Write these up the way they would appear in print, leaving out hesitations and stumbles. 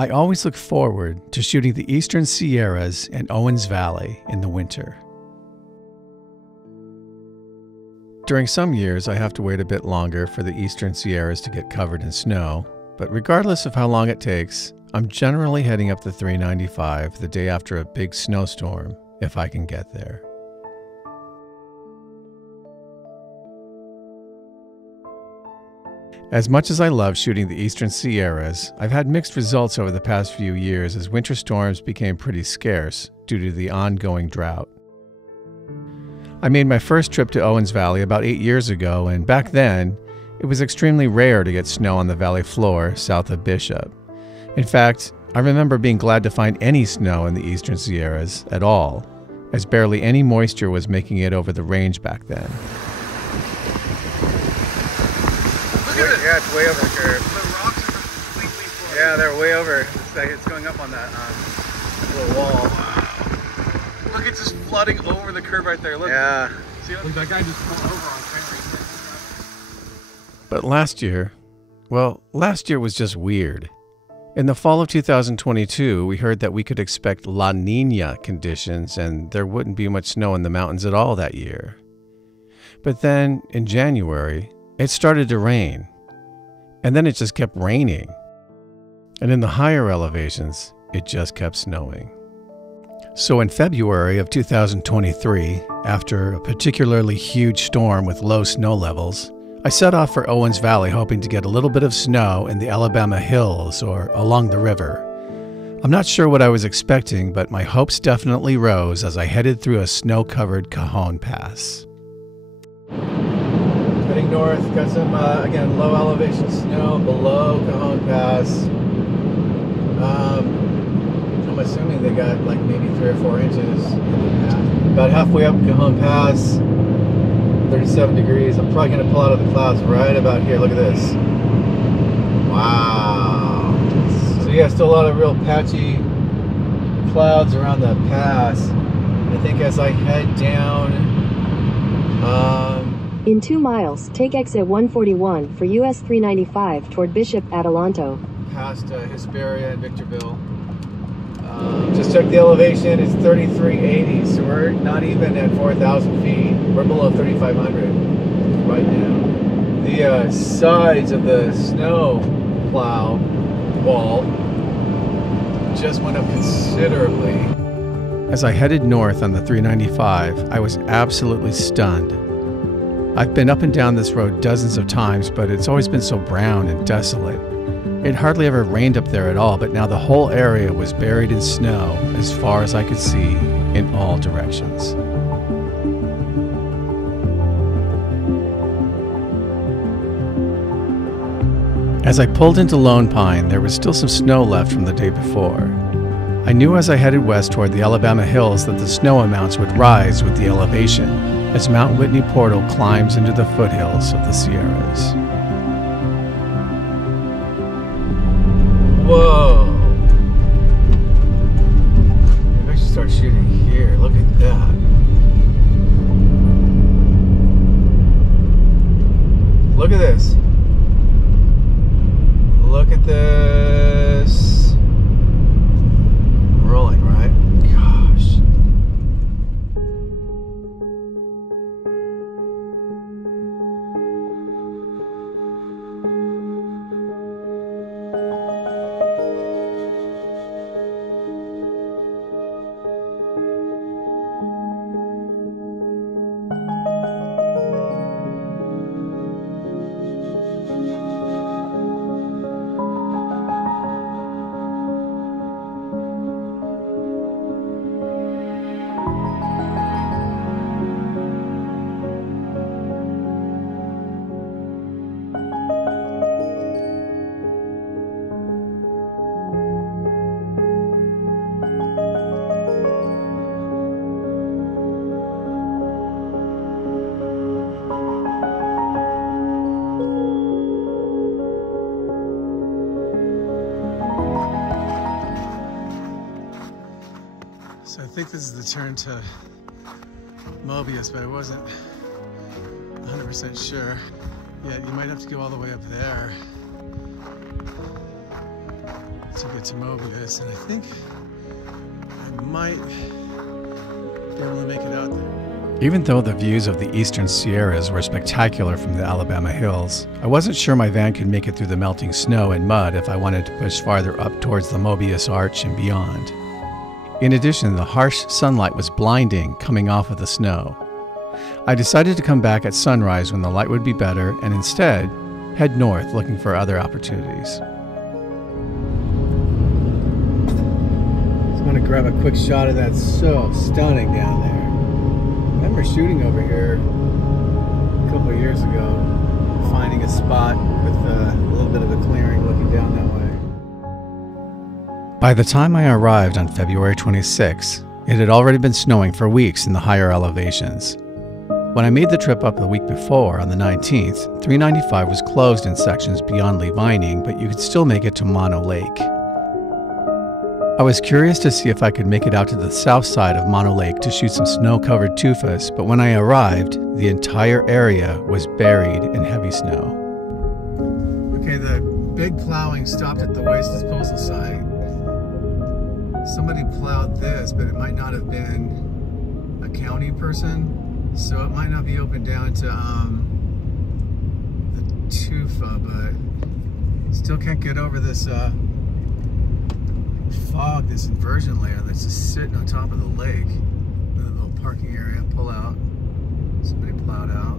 I always look forward to shooting the Eastern Sierras and Owens Valley in the winter. During some years, I have to wait a bit longer for the Eastern Sierras to get covered in snow, but regardless of how long it takes, I'm generally heading up the 395 the day after a big snowstorm, if I can get there. As much as I love shooting the Eastern Sierras, I've had mixed results over the past few years as winter storms became pretty scarce due to the ongoing drought. I made my first trip to Owens Valley about 8 years ago, and back then, it was extremely rare to get snow on the valley floor south of Bishop. In fact, I remember being glad to find any snow in the Eastern Sierras at all, as barely any moisture was making it over the range back then. Yeah, it's way over the curve. The rocks are completely flooded. Yeah, they're way over. It's going up on that little wall. Wow. Look, it's just flooding over the curve right there. Look. Yeah. See, look, that guy just pulled over on camera. But last year was just weird. In the fall of 2022, we heard that we could expect La Niña conditions and there wouldn't be much snow in the mountains at all that year. But then, in January, it started to rain. And then it just kept raining. And in the higher elevations, it just kept snowing. So in February of 2023, after a particularly huge storm with low snow levels, I set off for Owens Valley hoping to get a little bit of snow in the Alabama hills or along the river. I'm not sure what I was expecting, but my hopes definitely rose as I headed through a snow-covered Cajon Pass. Heading north, got some, again, low elevation snow below Cajon Pass. I'm assuming they got like maybe 3 or 4 inches. About halfway up Cajon Pass, 37 degrees. I'm probably going to pull out of the clouds right about here. Look at this. Wow. So yeah, still a lot of real patchy clouds around the pass. I think as I head down, in 2 miles, take exit 141 for US 395 toward Bishop Adelanto. Past Hesperia and Victorville. Just check the elevation, it's 3380, so we're not even at 4,000 feet. We're below 3,500 right now. The sides of the snow plow wall just went up considerably. As I headed north on the 395, I was absolutely stunned. I've been up and down this road dozens of times, but it's always been so brown and desolate. It hardly ever rained up there at all, but now the whole area was buried in snow as far as I could see in all directions. As I pulled into Lone Pine, there was still some snow left from the day before. I knew as I headed west toward the Alabama hills that the snow amounts would rise with the elevation as Mount Whitney Portal climbs into the foothills of the Sierras. Whoa! Maybe I should start shooting here. Look at that. Look at this. Look at this. Rolling, right? Gosh. So I think this is the turn to Mobius, but I wasn't 100% sure. Yeah, you might have to go all the way up there. to get to Mobius, and I think I might be able to make it out there. Even though the views of the eastern Sierras were spectacular from the Alabama hills, I wasn't sure my van could make it through the melting snow and mud if I wanted to push farther up towards the Mobius Arch and beyond. In addition, the harsh sunlight was blinding coming off of the snow. I decided to come back at sunrise when the light would be better and instead head north looking for other opportunities. Just want to grab a quick shot of that. So stunning down there. I remember shooting over here a couple of years ago, finding a spot with a little bit of a clearing looking down that way. By the time I arrived on February 26, it had already been snowing for weeks in the higher elevations. When I made the trip up the week before, on the 19th, 395 was closed in sections beyond Lee Vining, but you could still make it to Mono Lake. I was curious to see if I could make it out to the south side of Mono Lake to shoot some snow-covered tufas, but when I arrived, the entire area was buried in heavy snow. Okay, the big plowing stopped at the waste disposal site. Somebody plowed this, but it might not have been a county person, so it might not be open down to the tufa, but still can't get over this fog, this inversion layer that's just sitting on top of the lake. The little parking area, pull out. Somebody plowed out.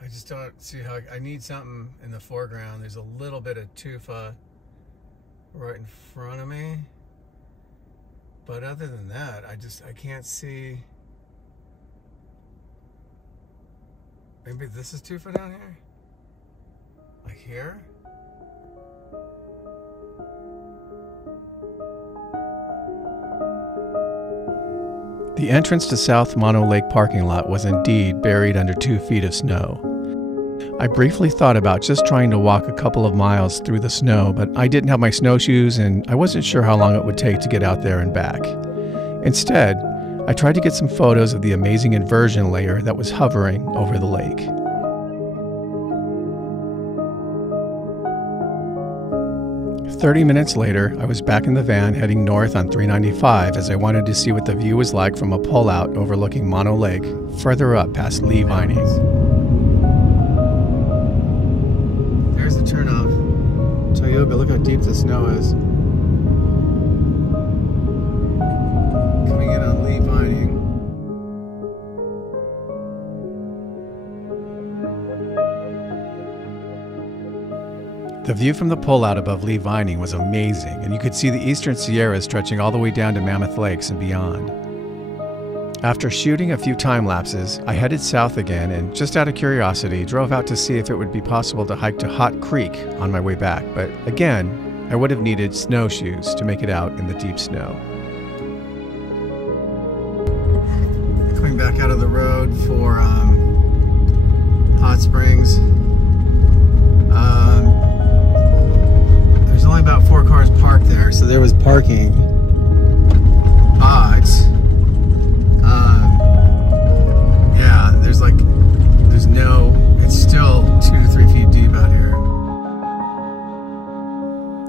I just don't see how I need something in the foreground. There's a little bit of tufa right in front of me, but other than that, I can't see. Maybe this is tufa down here? Like here? The entrance to South Mono Lake parking lot was indeed buried under 2 feet of snow. I briefly thought about just trying to walk a couple of miles through the snow, but I didn't have my snowshoes and I wasn't sure how long it would take to get out there and back. Instead, I tried to get some photos of the amazing inversion layer that was hovering over the lake. "30 minutes later, I was back in the van heading north on 395 as I wanted to see what the view was like from a pullout overlooking Mono Lake, further up past Lee Vining. There's the turnoff. Tioga, look how deep the snow is. Coming in on Lee Vining. The view from the pullout above Lee Vining was amazing, and you could see the eastern Sierras stretching all the way down to Mammoth Lakes and beyond. After shooting a few time lapses, I headed south again and, just out of curiosity, drove out to see if it would be possible to hike to Hot Creek on my way back, but again, I would have needed snowshoes to make it out in the deep snow. Coming back out of the road for Hot Springs. There's only about 4 cars parked there, so there was parking. But yeah, it's still 2 to 3 feet deep out here.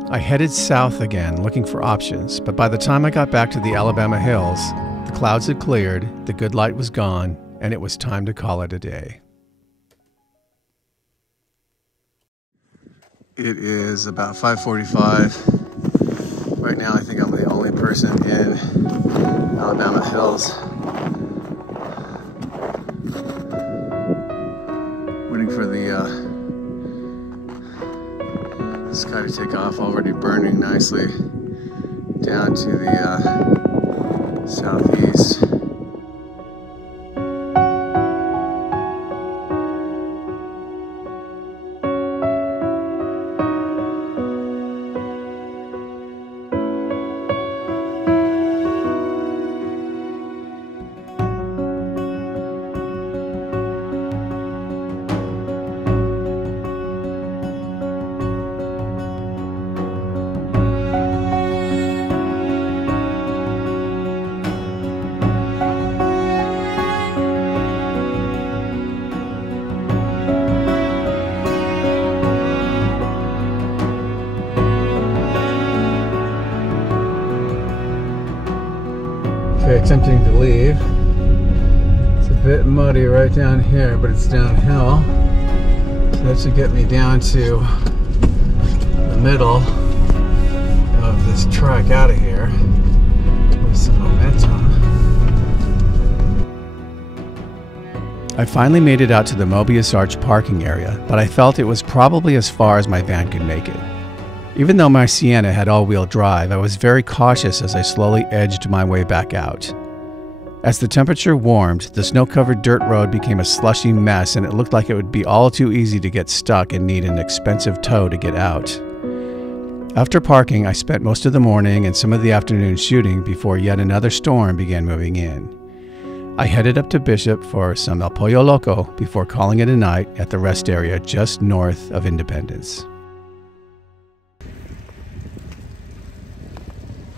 I headed south again, looking for options, but by the time I got back to the Alabama hills, the clouds had cleared, the good light was gone, and it was time to call it a day. It is about 5:45. Right now, I think I'm the only person in Alabama Hills. Waiting for the sky to take off, already burning nicely down to the southeast. attempting to leave. It's a bit muddy right down here, but it's downhill. So that should get me down to the middle of this track out of here with some momentum. I finally made it out to the Mobius Arch parking area, but I felt it was probably as far as my van could make it. Even though my Sienna had all-wheel drive, I was very cautious as I slowly edged my way back out. As the temperature warmed, the snow-covered dirt road became a slushy mess, and it looked like it would be all too easy to get stuck and need an expensive tow to get out. After parking, I spent most of the morning and some of the afternoon shooting before yet another storm began moving in. I headed up to Bishop for some El Pollo Loco before calling it a night at the rest area just north of Independence.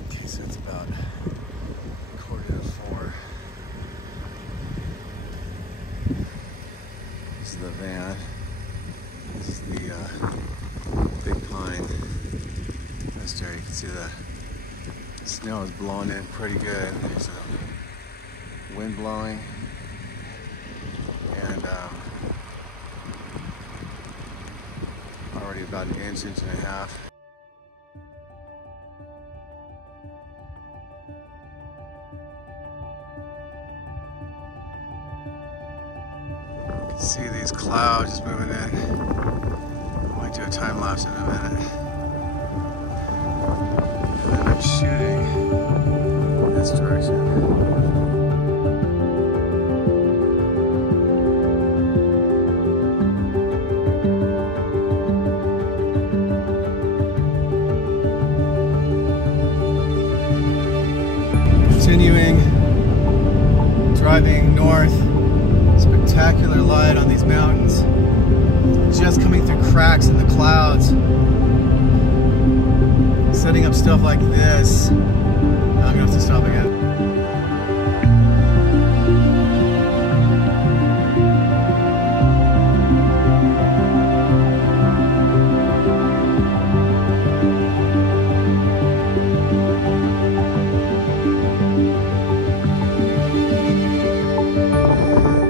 Okay, so it's about 3:45. This is the van. This is the Big Pine rest area. You can see the snow is blowing in pretty good. There's a wind blowing, and already about an inch and a half. You can see these clouds just moving in. I might do a time lapse in a minute. And then I'm shooting in this direction. Continuing, driving north, spectacular light on these mountains, just coming through cracks in the clouds, setting up stuff like this. Now I'm gonna have to stop again.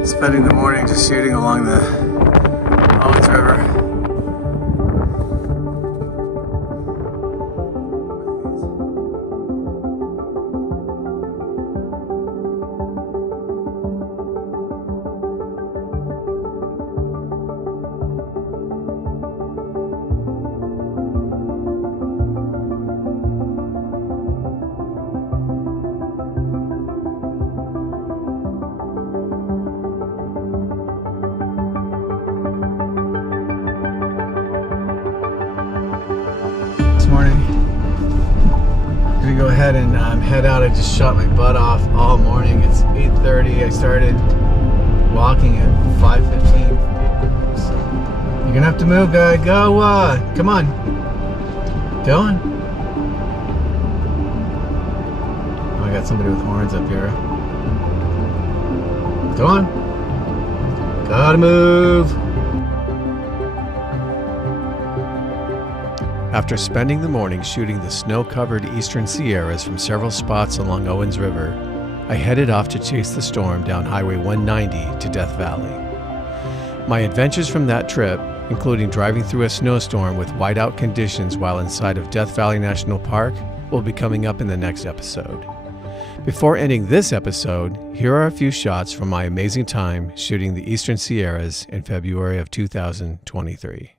Spending the morning just shooting along the Owens River. Go ahead and head out. I just shot my butt off all morning. It's 8:30. I started walking at 5:15. So you're gonna have to move, guy. Go, come on. Go on. Oh, I got somebody with horns up here. Go on. Gotta move. After spending the morning shooting the snow-covered eastern Sierras from several spots along Owens River, I headed off to chase the storm down Highway 190 to Death Valley. My adventures from that trip, including driving through a snowstorm with whiteout conditions while inside of Death Valley National Park, will be coming up in the next episode. Before ending this episode, here are a few shots from my amazing time shooting the eastern Sierras in February of 2023.